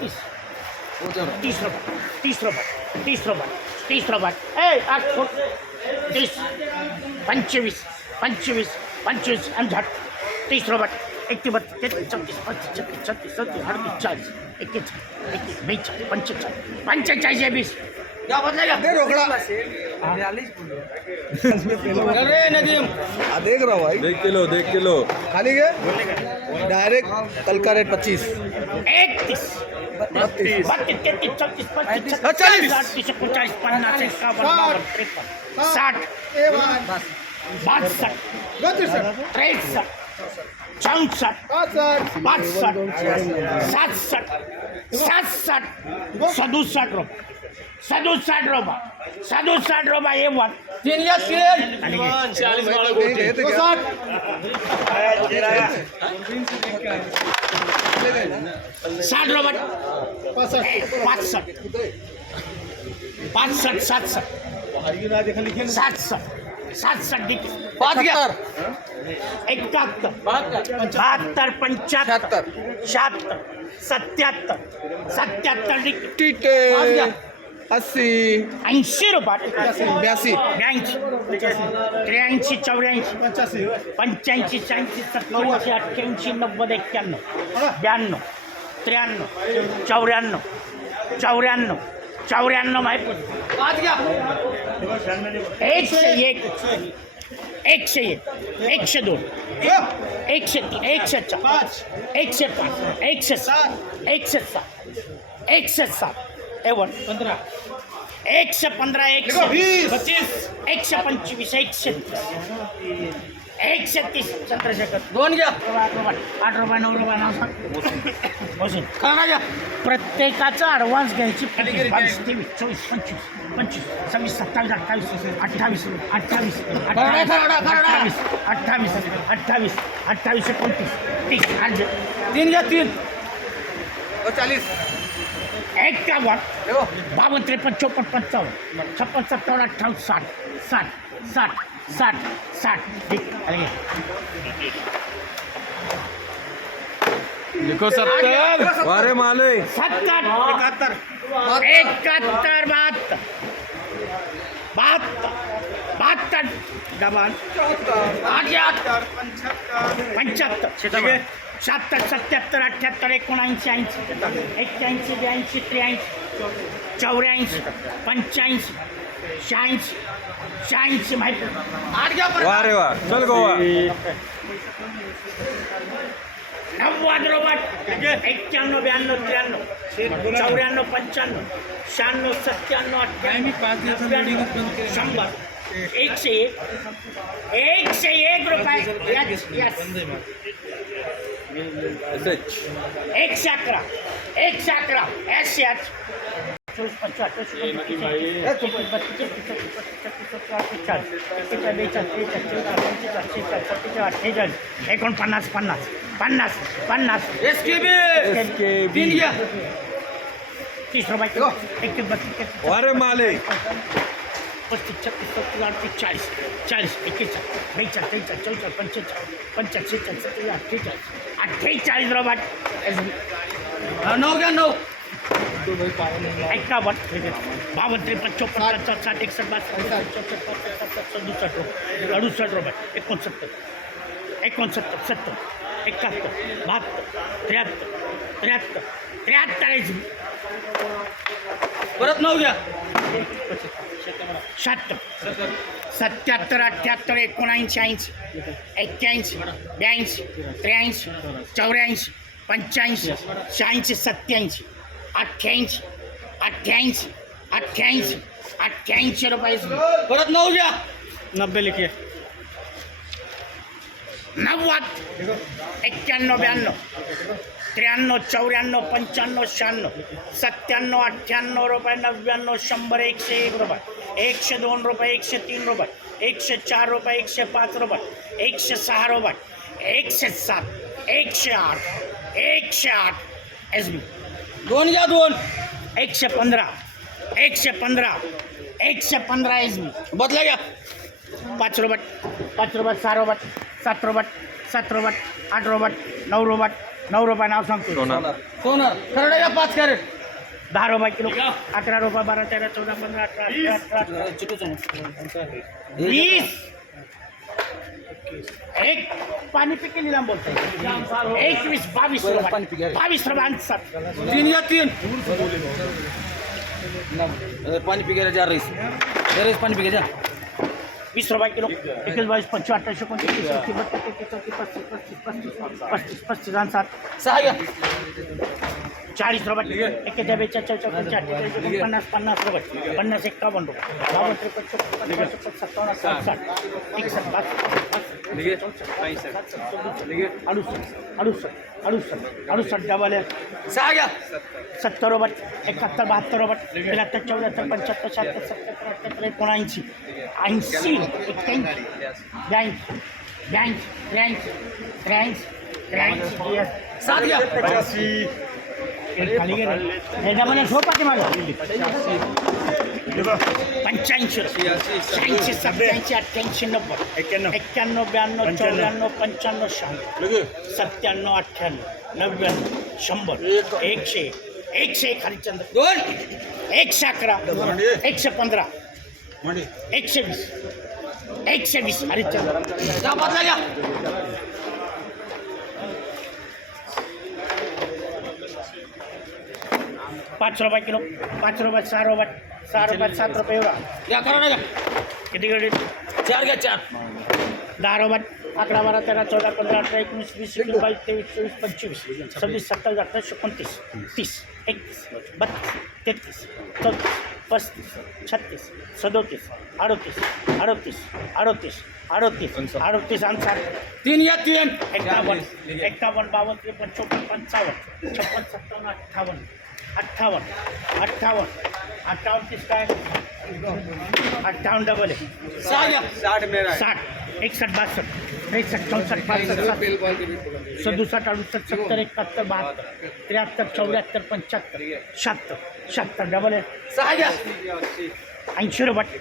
तीस तीस तीस रुपये तीस रुपये तीस रुपये ए आठ फूट तीस पंचवीस पंचवीस पंचवीस आणि झट तीस रुपये एकतीस बत्तीस चौतीस पस्तीस छत्तीस छत्तीस सत्तीस अडतीस चाळीस एकतीस एकतीस बेचाळीस पंचेचाळीस पंचेचाळीस आहे वीस जा बदला घ्या अरे नदीम। हाँ, देख रहा हूँ भाई। देख किलो देख किलो। खाली गए? डायरेक्ट कल का रेट पच्चीस। बत्तीस। पन्नास एकावन्न साठ। रुपये। सदुसष्ट रुपये। सदुसष्ट हे वन। तो क्या? साठ रुपये। ए, पासष्ट पासष्ट सातसष्ट सातसष्ट सातसष्ट देखील एकाहत्तर बहात्तर। पंच्याहत्तर शहात्तर सत्याहत्तर सत्याहत्तर देखील टीटे। अस्सी. ऐंशी रुपये. बयासी ब्याऐंशी. त्र्याऐंशी चौऱ्याऐंशी. पंच्याऐंशी शहाऐंशी सत्त्याऐंशी अठ्ठ्याऐंशी नव्वद एक्क्याण्णव. ब्याण्णव. त्र्याण्णव. चौऱ्याण्णव. चौऱ्याण्णव. चौऱ्याण्णव माहिती एकशे एक. एकशे एक. एकशे दोन. एकशे तीन. एकशे चार. एकशे पाच. एकशे सात. एकशे सात. एकशे सात. एवन पंधरा. एकशे पंधरा एकशे पच्चीस. एकशे पंचवीस एकशे एकशे तीस. चंद्रशेखर दोन घ्या. आठ रुपये आठ रुपये नऊ रुपये नऊ खाना घ्या. प्रत्येकाचा ॲडव्हान्स घ्यायची बावीस तेवीस चोवीस पंचवीस पंचवीस सव्वीस सत्तावीस अठ्ठावीस अठ्ठावीस अठ्ठावीस. अठ्ठावीस अठ्ठावीस अठ्ठावीस अठ्ठावीस एकोणतीस तीस. आठ तीन घ्या तीन. चालीस एक्कावन्न बावन्न त्रेपन्न चोपन्न पंचावन्न छप्पन सत्तावन्न अठ्ठावीस साठ साठ साठ साठ साठ. ठीक. लिखो सत्तर. वारे माले सत्तर. एकाहत्तर. एकाहत्तर बहात्तर. बहात्तर. बहात्तर. डबल अठ्याहत्तर पंच्याहत्तर शहात्तर सत्याहत्तर अठ्ठ्याहत्तर एकोणऐंशी ऐंशी एक्क्याऐंशी ब्याऐंशी त्र्याऐंशी चौऱ्याऐंशी पंच्याऐंशी शहाऐंशी शहाऐंशी माहिती रे वा. चल गोवा. नव्वद रोबट. एक्क्याण्णव ब्याण्णव त्र्याण्णव चौऱ्याण्णव पंच्याण्णव शहाण्णव सत्त्याण्णव अठ्ठ्याण्णव शंभर. एकशे एक. एकशे एक रुपये. सत्तर, एक्केचाळीस, बेचाळीस, त्रेचाळीस, चव्वेचाळीस, पंचेचाळीस, शेहेचाळीस, सत्तेचाळीस, अठ्ठेचाळीस एकोणपन्नास पन्नास पन्नास तीस रुपये एकतीस बत्तीस तेहतीस, वारे माले पस्तीस छत्तीस सत्तीस अडतीस चाळीस चाळीस एक्केचाळीस बेचाळीस त्रेचाळीस चौचाळीस पंचेचाळीस पंचाळीस शेहेचाळीस सत्तेचाळीस अठ्ठेचाळीस अठ्ठेचाळीस रुपये हा, नऊ घ्या नऊ. एकावन्न. बावन्न त्रेपन्न चोपन्न साठ एकसष्ट बासष्ट सदुसष्ट रुपये अडुसष्ट रुपये एकोणसत्तर. एकोणसत्तर सत्तर एकाहत्तर बहात्तर त्र्याहत्तर त्र्याहत्तर त्र्याहत्तर ऐंशी परत नऊ घ्या. शहात्तर सत्याहत्तर अठ्ठ्याहत्तर एकोणऐंशी ऐंशी एक्क्याऐंशी ब्याऐंशी त्र्याऐंशी चौऱ्याऐंशी पंच्याऐंशी शहाऐंशी सत्याऐंशी अठ्ठ्याऐंशी अठ्ठ्याऐंशी अठ्ठ्याऐंशी अठ्ठ्याऐंशी रुपये. परत नऊ घ्या नब्बे लिखिए. नव्वद एक्क्याण्णव ब्याण्णव त्र्याण्णव चौऱ्याण्णव पंच्याण्णव शहाण्णव सत्त्याण्णव अठ्ठ्याण्णव रुपये नव्याण्णव शंभर एकशे एक रुपये एकशे दोन रुपये एकशे तीन रुपये एकशे चार रुपये एकशे पाच रुपये एकशे सहा रुपये एकशे सात एकशे आठ एकशे आठ. S B. दोन घ्या दोन. एकशे पंधरा एकशे पंधरा एकशे पंधरा एस बी. बदला घ्या. पाच रोबट पाच रोबट सहा रोबट सात रोबट सात रोबट आठ रोबट नऊ रोबट नऊ रुपये नाव सांगतो. सोनार. खरडा घ्या पाच कॅरेट. दहा रुपये किलो. अकरा रुपये बारा तेरा चौदा पंधरा अठरा अठरा अठरा वीस. एक पाणी पिके निलाम बोलतोय. एकवीस बावीस रुपये. बावीस रुपये आणि सात तीन घ्या तीन. पाणी पिकायला चार राईस चार राईस पाणी पिकायच्या वीस रुपये किलो एकवीस बावीस पंचवीस अठ्ठावीस पंचवीस पस्तीस पस्तीस बत्तीस, पस्तीस पस्तीस पस्तीस पस्तीस पस्तीस आणि सात सहा घ्या चाळीस रुपये एकेच्या पंच्या अठ्ठेचाळीस पन्नास पन्नास रुपये। पन्नास एक्कावन्न रुपये। बावन्न त्रेपन्न सत्तावन्न साठ एकसष्ट बासष्ट अडुसष्ट अडुसष्ट अडुसष्ट अडुसष्ट डबल सत्तर रुपये एकाहत्तर बहात्तर रुपये त्र्याहत्तर चौऱ्याहत्तर पंच्याहत्तर शहात्तर सत्याहत्तर अठ्याहत्तर एकोणऐंशी ऐंशी एक्क्याऐंशी ब्याऐंशी ब्याऐंशी त्र्याऐंशी त्र्याऐंशी त्र्याऐंशी सात माझं पंच्याऐंशी. शहाऐंशी सत्याऐंशी अठ्ठ्याऐंशी नव्वद. एक्क्याण्णव. एक्क्याण्णव ब्याण्णव चौऱ्याण्णव पंच्याण्णव शहाण्णव. सत्त्याण्णव अठ्ठ्याण्णव नव्याण्णव शंभर. एकशे. एकशे एक हरिश्चंद्र. दोन. एकशे अकरा. एकशे पंधरा. एकशे वीस. एकशे वीस हरिश्चंद्र सहा बदला घ्या पाच रुपये किलो पाच रुपये सहा रुपये सहा रुपये सात रुपये एवढा. घ्या खरडा घ्या किती गडी चार घ्या चार. दहा रुपये अकरा बारा तेरा चौदा पंधरा अठरा एकोणीस वीस एकवीस बावीस तेवीस चोवीस पंचवीस सव्वीस सत्तावीस अठ्ठावीस एकोणतीस तीस एकतीस बत्तीस तेहतीस चौतीस पस्तीस छत्तीस सदोतीस अडोतीस अडोतीस अडोतीस अडोतीस अडोतीस आणि साठ तीन घ्या तीन. एक्कावन्न एक्कावन्न बावन्न त्रेपन्न चौपन्न पंचावन्न छप्पन सत्तावन्न अठ्ठावन्न. अठ्ठावन्न. अठ्ठावन्न. अठ्ठावन्न तीस काय? अठ्ठावन्न डबल आहे. साठ. एकसष्ट बासष्ट. त्रेसष्ट चौसष्ट पासष्ट सदुसष्ट अडुसष्ट सत्तर एकाहत्तर बहात्तर त्र्याहत्तर चौऱ्याहत्तर पंच्याहत्तर शहात्तर. शहात्तर डबल आहे. सहा घ्या ऐंशी रुपये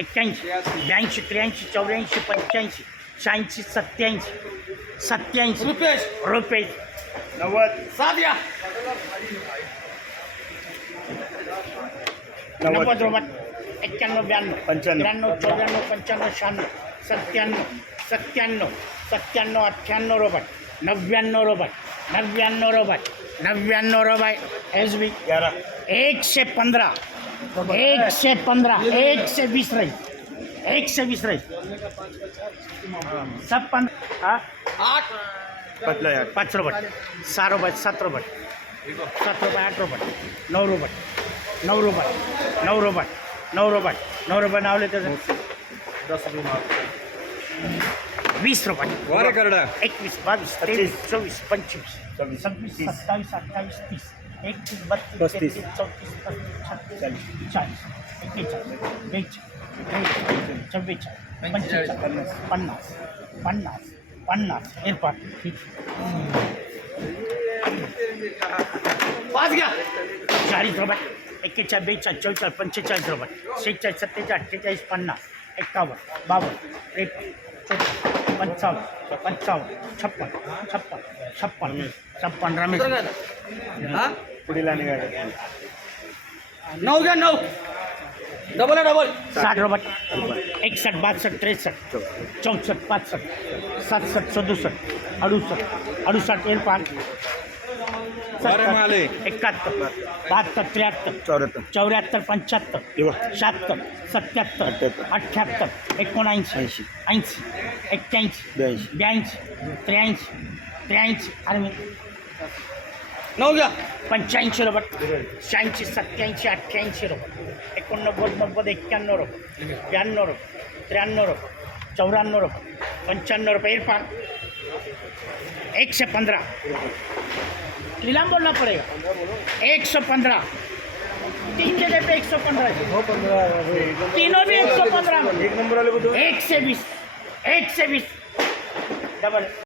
एक्क्याऐंशी ब्याऐंशी त्र्याऐंशी चौऱ्याऐंशी पंच्याऐंशी शहाऐंशी सत्याऐंशी सत्याऐंशी. रुपेश. रुपये सात घ्या नव्वद. रुपये एक्क्याण्णव ब्याण्णव. त्र्याण्णव चौऱ्याण्णव पंच्याण्णव शहाण्णव. सत्त्याण्णव सत्त्याण्णव सत्त्याण्णव अठ्ठ्याण्णव रुपये नव्याण्णव रुपये नव्याण्णव रुपये नव्याण्णव रुपये एस बी. एकशे पंधरा. एकशे पंधरा. एकशे वीस राहील. एकशे वीस राहील. सब पंधरा हा? आठ. पाच रुपये सहा रुपये सात रुपये सात रुपये आठ रुपये नऊ रुपये नऊ रुपये नऊ रुपये नऊ रुपये नौ रुपये नावले त्याचं वीस रुपये वारे करडा एकवीस बावीस तेवीस चोवीस पंचवीस सव्वीस सत्तावीस अठ्ठावीस तीस। एकतीस बत्तीस चौतीस पस्तीस छत्तीस त्रेचाळीस चव्वेचाळीस पंचेचाळीस पन्नास पन्नास पन्नास पाच घ्या चाळीस रुपये एक्केचाळीस बेचाळीस चौचाळीस पंचेचाळीस रुपये शेहेचाळीस सत्तेचाळीस अठ्ठेचाळीस पन्नास एक्कावन्न बावन्न त्रेपन्न पंचावन्न पंचावन्न छप्पन छप्पन छप्पन छप्पन रमेश. हा? नऊ घ्या नऊ. डबल आहे डबल साठ रुपये एकसष्ट बासष्ट त्रेसष्ट चौसष्ट पासष्ट सातसष्ट सदुसष्ट अडुसष्ट अडुसष्ट वारे माले. एकाहत्तर बहात्तर त्र्याहत्तर चौऱ्याहत्तर. चौऱ्याहत्तर पंच्याहत्तर शहात्तर सत्याहत्तर अठ्ठ्याहत्तर एकोणऐंशी ऐंशी. ऐंशी एक्क्याऐंशी ब्याऐंशी. त्र्याऐंशी त्र्याऐंशी आणि नऊ घ्या. पंच्याऐंशी रुपये शहाऐंशी सत्याऐंशी अठ्ठ्याऐंशी रुपये एकोणनव्वद नव्वद एक्क्याण्णव रुपये ब्याण्णव रुपये त्र्याण्णव रुपये चौऱ्याण्णव रुपये पंच्याण्णव रुपये एकशे पंद्रह लीलाम बोलना पड़ेगा। एक सौ पंद्रह। तीन जगह पे एक सौ पंद्रह तीनों भी एक सौ पंद्रह। एक से बीस। एक से बीस। डबल।